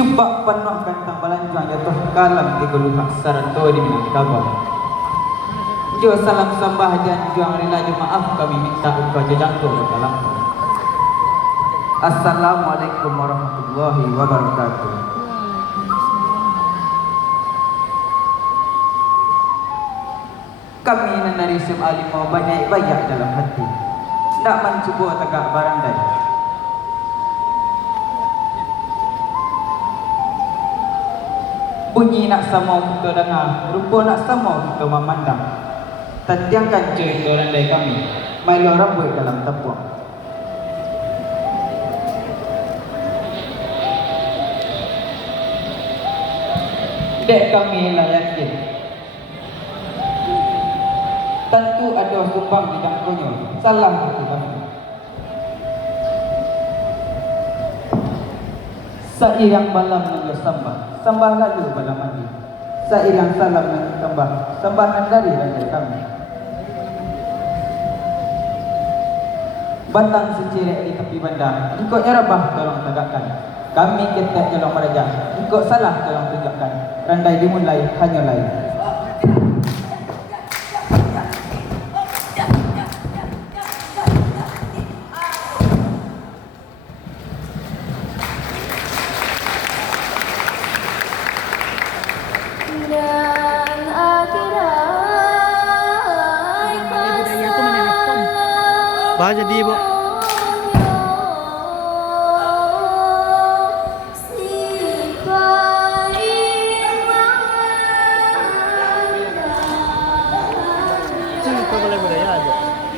Coba penuh kantang balanjang jatuh kalam di guluhak saranto di Minangkabau. Jo salam sembah dan juang rela jo maaf kami minta engkau jajangku ke dalam. Assalamualaikum warahmatullahi wabarakatuh. Kami nandari sem alimau banyak dalam hati. Nak mencuba tegak barandai. Bunyi nak sama kita dengar, rupa nak sama kita memandang. Tentiangkan cerita randai kami, mailo rambut dalam tepuang. Dek kami lah yakin, tentu ada sumbang di jangkaunya. Salam itu kami. Sairang malam nangga sambah lalu pada mandi. Sairang salam nangga sambah dari raja kami. Batang secirek di tepi bandar, ikut nyerabah tolong tegakkan. Kami ketek jalan meraja, ikut salah tolong tegakkan. Randai dimulai hanya lain. Bah jadi ibu. Itu boleh budaya aja.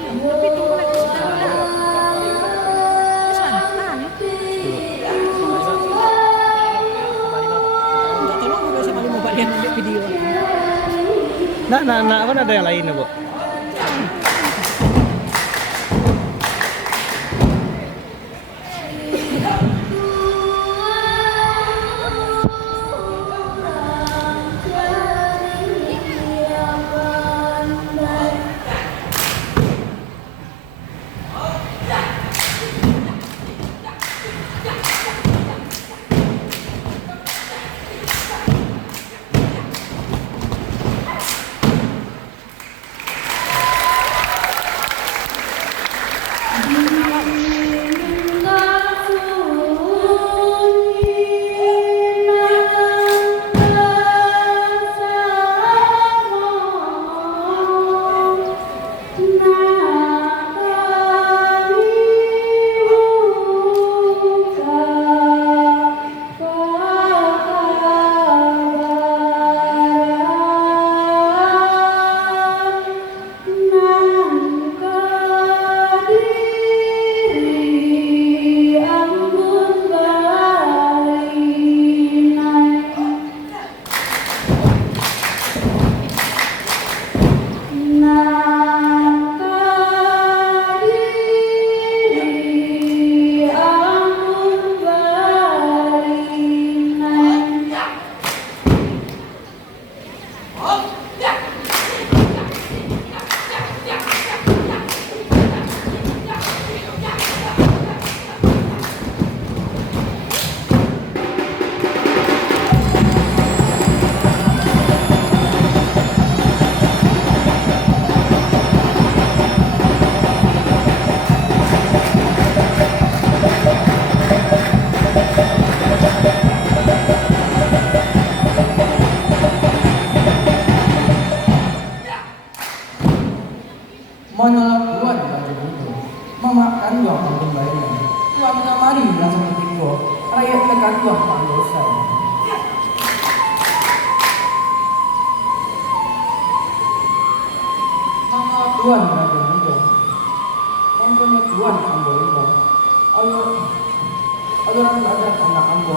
Tapi itu boleh video. Nah, kan ada yang lain, Bu. Menolak Tuhan raja itu memakan dua kembali. Tuhan kamari langsung ketika rakyat tekan dua dosa. Menolak Tuhan raja itu mempunyai Tuhan ambo itu. Aluran ada anak ambo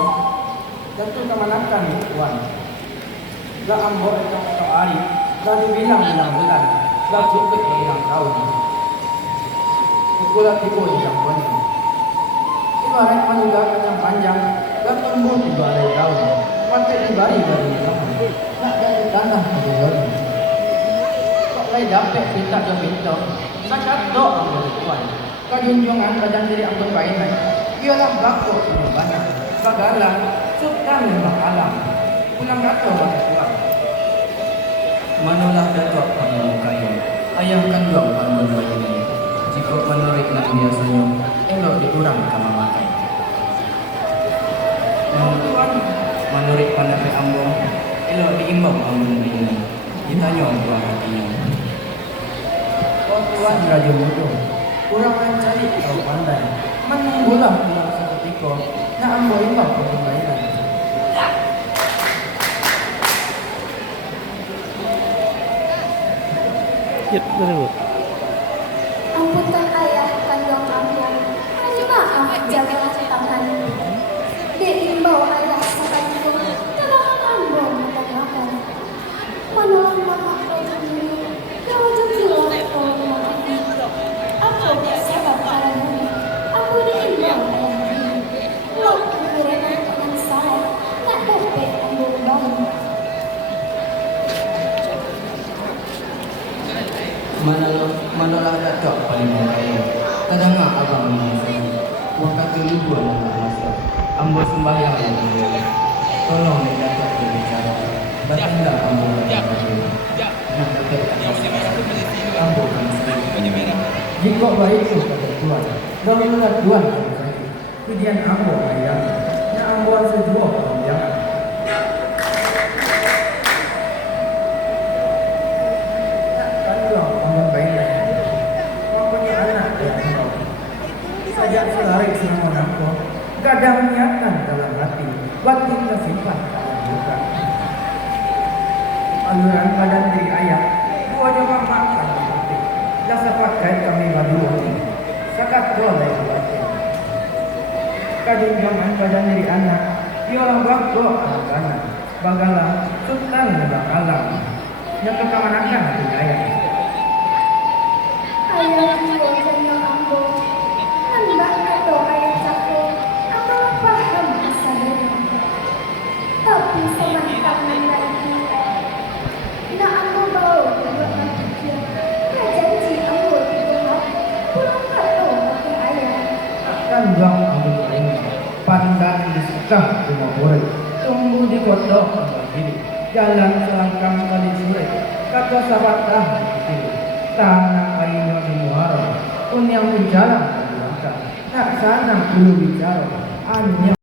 jatuh kemanakan Tuhan. Gak ambo itu hari gak dibilang bulan. Gak cukup bilang tahun. Pukulan tipu yang banyak. Ibarat manusia kacang panjang, gak tumbuh 3 tahun. Pakai dibari dari zaman. Nak dari tanah dari orang. Kok lagi dapat kita ke bintang. Sakat doa dari Tuhan. Kajunjungan badan diri ampun bainai. Ialah bakok ini banyak. Bagalah sultan lembah alam. Pulang kata bagi Tuhan. Manulah datuk panggil kayu, ayah kandung panggil bayi ini. Jika menurut nak biasanya, elok dikurang kama makan. Menurut pandai ambo, elok diimbau panggil bayi ini. Ditanya buah hatinya. Oh Tuhan raja bodoh, kurang mencari kau pandai. Menunggulah pulang seketika, nak ambo imbau perkembaian. Yep, betul. Ampunkan ayah kandung ambo. Hanya maaf jagalah tangan. Diimbau ayah sampai itu tangan ambo mengatakan. Menolong mama kau sendiri. Kau jadilah kau mengerti. Aku sebab karena aku diimbau ayah ini. Lok kekurangan dengan saya. Tak dapat ambo bangun. Manalah datuk paling kaya. Kadang abang ini. Waktu itu adalah masa. Ambo sembahyang yang mulia. Tolong ni datuk berbicara. Baginda ambo yang mulia. Nak dapat ambo kan sendiri. Jika baik itu kata Tuhan, dahululah Tuhan kata saya. Kemudian ambo ayah, nak ambo sejuah jangan. Kadang niatan dalam hati, buat kita simpan dalam luka. Aluran badan diri ayah, dua jawab makan seperti. Dah sepakai kami berdua ini, sakat boleh berarti. Kadang jangan badan diri anak, ialah waktu anak-anak. Bagalah sultan dalam alam, yang kekemanakan hati ayah. Ayah jiwa jaya ambo. Hendak kata ayah cakap. Paham asalnya, tapi semantap lagi. Nak aku bawa buat manusia. Nak janji aku dibuat. Pulang kata bagi ayah. Akan buang ambil ini, pandang di sekah rumah murid, tunggu di kodok tempat diri, jalan selangkah kali sore, kata sahabat dah di tanah airnya di muara, pun yang berjalan di langkah, nak sana dulu bicara, hanya